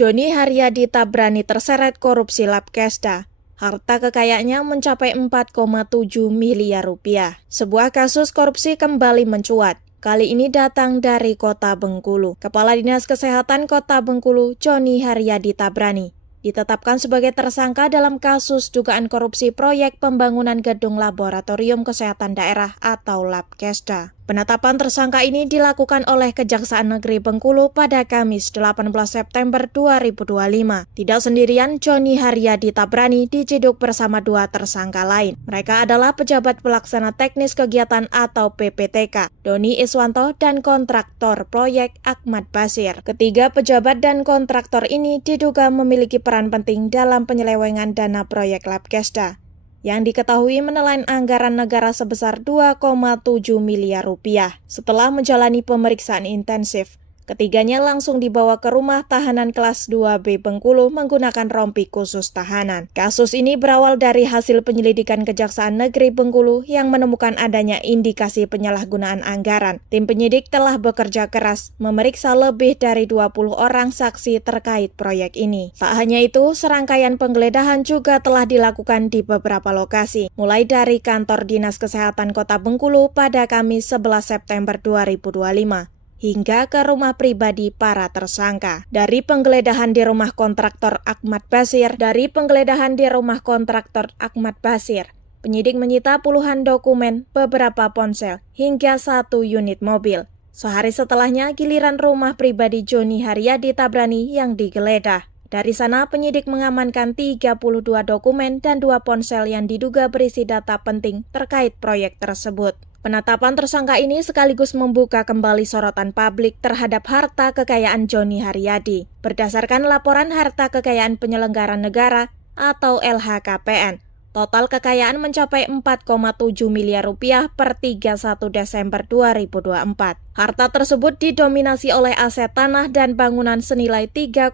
Joni Haryadi Tabrani terseret korupsi Labkesda. Harta kekayaannya mencapai 4,7 miliar rupiah. Sebuah kasus korupsi kembali mencuat. Kali ini datang dari Kota Bengkulu. Kepala Dinas Kesehatan Kota Bengkulu, Joni Haryadi Tabrani, ditetapkan sebagai tersangka dalam kasus dugaan korupsi proyek pembangunan gedung Laboratorium Kesehatan Daerah atau Labkesda. Penetapan tersangka ini dilakukan oleh Kejaksaan Negeri Bengkulu pada Kamis 18 September 2025. Tidak sendirian, Joni Haryadi Tabrani diciduk bersama dua tersangka lain. Mereka adalah pejabat pelaksana teknis kegiatan atau PPTK, Doni Iswanto, dan kontraktor proyek Ahmad Basir. Ketiga pejabat dan kontraktor ini diduga memiliki peran penting dalam penyelewengan dana proyek Labkesda, yang diketahui menelan anggaran negara sebesar 2,7 miliar rupiah. Setelah menjalani pemeriksaan intensif, ketiganya langsung dibawa ke rumah tahanan kelas 2B Bengkulu menggunakan rompi khusus tahanan. Kasus ini berawal dari hasil penyelidikan Kejaksaan Negeri Bengkulu yang menemukan adanya indikasi penyalahgunaan anggaran. Tim penyidik telah bekerja keras memeriksa lebih dari 20 orang saksi terkait proyek ini. Tak hanya itu, serangkaian penggeledahan juga telah dilakukan di beberapa lokasi, mulai dari kantor Dinas Kesehatan Kota Bengkulu pada Kamis 11 September 2025. Hingga ke rumah pribadi para tersangka. Dari penggeledahan di rumah kontraktor Ahmad Basir, penyidik menyita puluhan dokumen, beberapa ponsel, hingga 1 unit mobil. Sehari setelahnya, giliran rumah pribadi Joni Haryadi Tabrani yang digeledah. Dari sana, penyidik mengamankan 32 dokumen dan 2 ponsel yang diduga berisi data penting terkait proyek tersebut. Penetapan tersangka ini sekaligus membuka kembali sorotan publik terhadap harta kekayaan Joni Haryadi. Berdasarkan laporan harta kekayaan penyelenggara negara atau LHKPN, total kekayaan mencapai 4,7 miliar rupiah per 31 Desember 2024. Harta tersebut didominasi oleh aset tanah dan bangunan senilai 3,9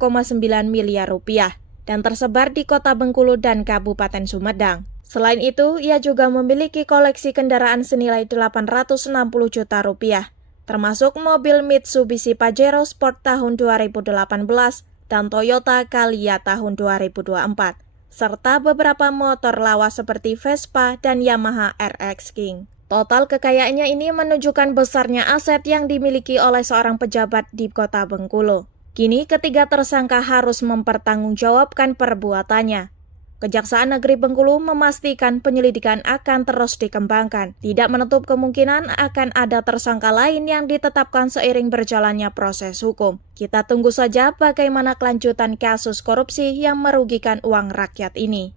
miliar rupiah dan tersebar di Kota Bengkulu dan Kabupaten Sumedang. Selain itu, ia juga memiliki koleksi kendaraan senilai 860 juta rupiah, termasuk mobil Mitsubishi Pajero Sport tahun 2018 dan Toyota Calya tahun 2024, serta beberapa motor lawas seperti Vespa dan Yamaha RX King. Total kekayaannya ini menunjukkan besarnya aset yang dimiliki oleh seorang pejabat di Kota Bengkulu. Kini ketiga tersangka harus mempertanggungjawabkan perbuatannya. Kejaksaan Negeri Bengkulu memastikan penyelidikan akan terus dikembangkan. Tidak menutup kemungkinan akan ada tersangka lain yang ditetapkan seiring berjalannya proses hukum. Kita tunggu saja bagaimana kelanjutan kasus korupsi yang merugikan uang rakyat ini.